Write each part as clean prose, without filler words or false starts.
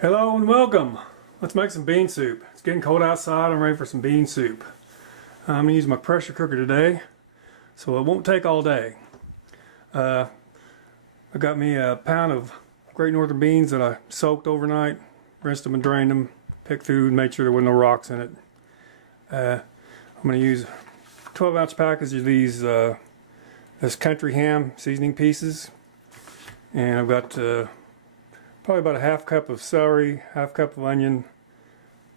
Hello and welcome. Let's make some bean soup. It's getting cold outside. I'm ready for some bean soup. I'm going to use my pressure cooker today, so it won't take all day. I got me a pound of Great Northern beans that I soaked overnight, rinsed them and drained them, picked through and made sure there were no rocks in it. I'm going to use 12-ounce package of these this country ham seasoning pieces, and I've got probably about a half cup of celery, half cup of onion,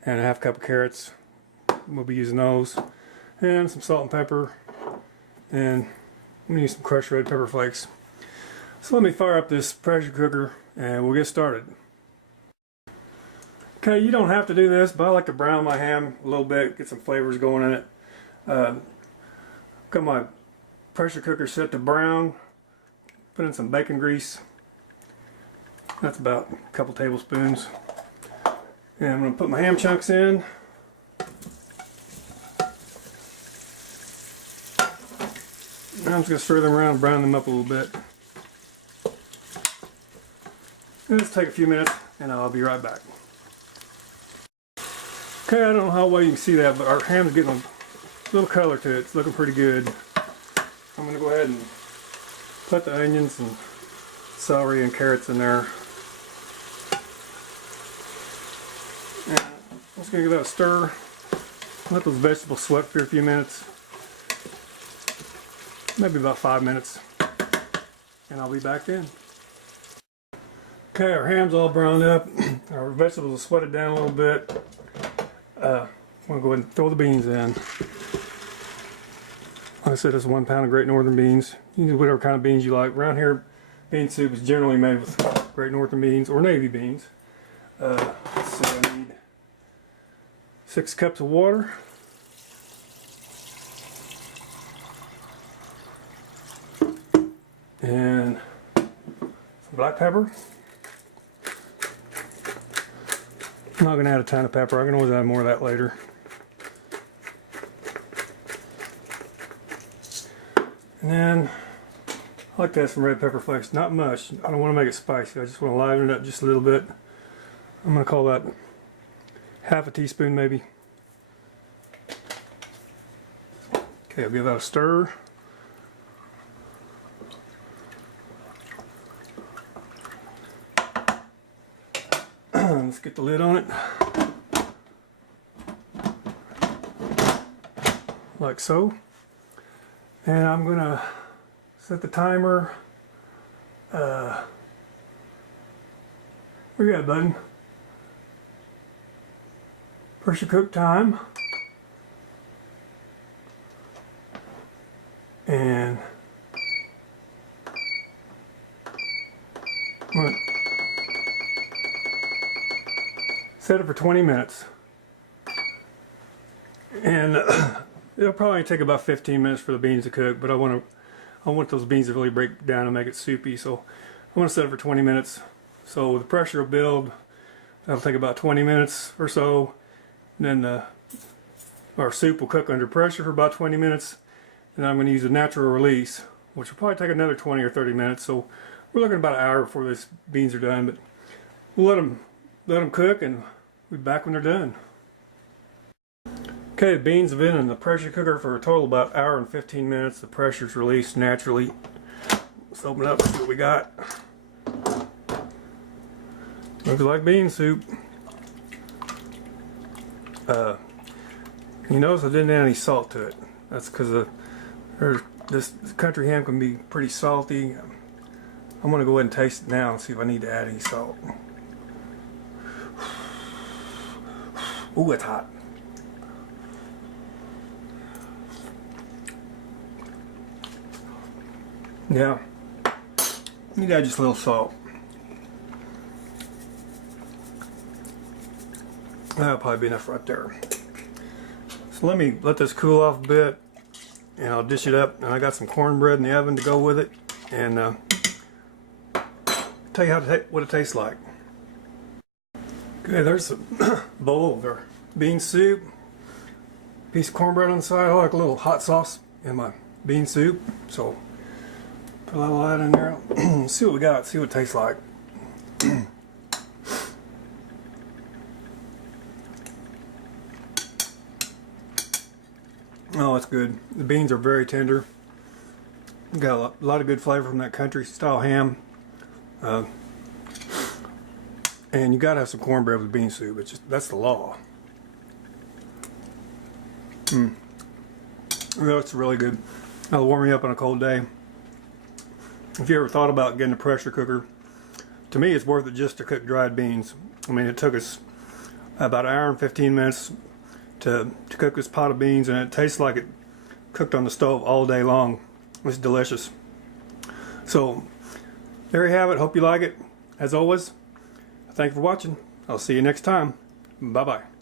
and a half cup of carrots. We'll be using those, and some salt and pepper, and I'm going to use some crushed red pepper flakes. So let me fire up this pressure cooker and we'll get started. Okay, you don't have to do this, but I like to brown my ham a little bit, get some flavors going in it. Got my pressure cooker set to brown. Put in some bacon grease. That's about a couple tablespoons. And I'm going to put my ham chunks in. I'm just going to stir them around and brown them up a little bit. And just take a few minutes and I'll be right back. Okay, I don't know how well you can see that, but our ham's getting a little color to it. It's looking pretty good. I'm going to go ahead and put the onions and celery and carrots in there. And I'm just going to give that a stir. Let those vegetables sweat for a few minutes. Maybe about 5 minutes. And I'll be back then. Okay, our ham's all browned up. Our vegetables will sweat it down a little bit. I'm going to go ahead and throw the beans in. Like I said, it's 1 pound of Great Northern beans. You can use whatever kind of beans you like. Around here, bean soup is generally made with Great Northern beans or navy beans. Let's see, I need 6 cups of water. And some black pepper. I'm not going to add a ton of pepper. I can always add more of that later. And then I like to add some red pepper flakes. Not much. I don't want to make it spicy. I just want to liven it up just a little bit. I'm going to call that half a teaspoon maybe. Okay, I'll give that a stir. Let's get the lid on it. Like so. And I'm going to set the timer. Where you at, button? Pressure cook time. And set it for 20 minutes. And it'll probably take about 15 minutes for the beans to cook, but I want those beans to really break down and make it soupy, so I want to set it for 20 minutes. So the pressure will build. That'll take about 20 minutes or so. And then our soup will cook under pressure for about 20 minutes. And I'm going to use a natural release, which will probably take another 20 or 30 minutes. So we're looking about an hour before these beans are done, but we'll let them cook and we'll be back when they're done. Okay, the beans have been in the pressure cooker for a total of about an hour and 15 minutes. The pressure's released naturally. Let's open it up and see what we got. Looks like bean soup. You notice I didn't add any salt to it. That's because this country ham can be pretty salty. I'm going to go ahead and taste it now and see if I need to add any salt. Ooh, it's hot. Yeah, need to add just a little salt. That'll probably be enough right there. So let me let this cool off a bit, and I'll dish it up. And I got some cornbread in the oven to go with it, and tell you what it tastes like. Okay, there's a bowl of our bean soup. Piece of cornbread on the side. I like a little hot sauce in my bean soup, so put a little of that in there. See what we got. See what it tastes like. Oh, it's good. The beans are very tender. Got a lot of good flavor from that country style ham. And you gotta have some cornbread with bean soup. It's just, that's the law. Oh, it's really good. That'll warm you up on a cold day. If you ever thought about getting a pressure cooker, to me it's worth it just to cook dried beans. I mean, it took us about 1 hour and 15 minutes to cook this pot of beans, and it tastes like it cooked on the stove all day long. It's delicious. So there you have it. Hope you like it. As always, thank you for watching. I'll see you next time. Bye bye.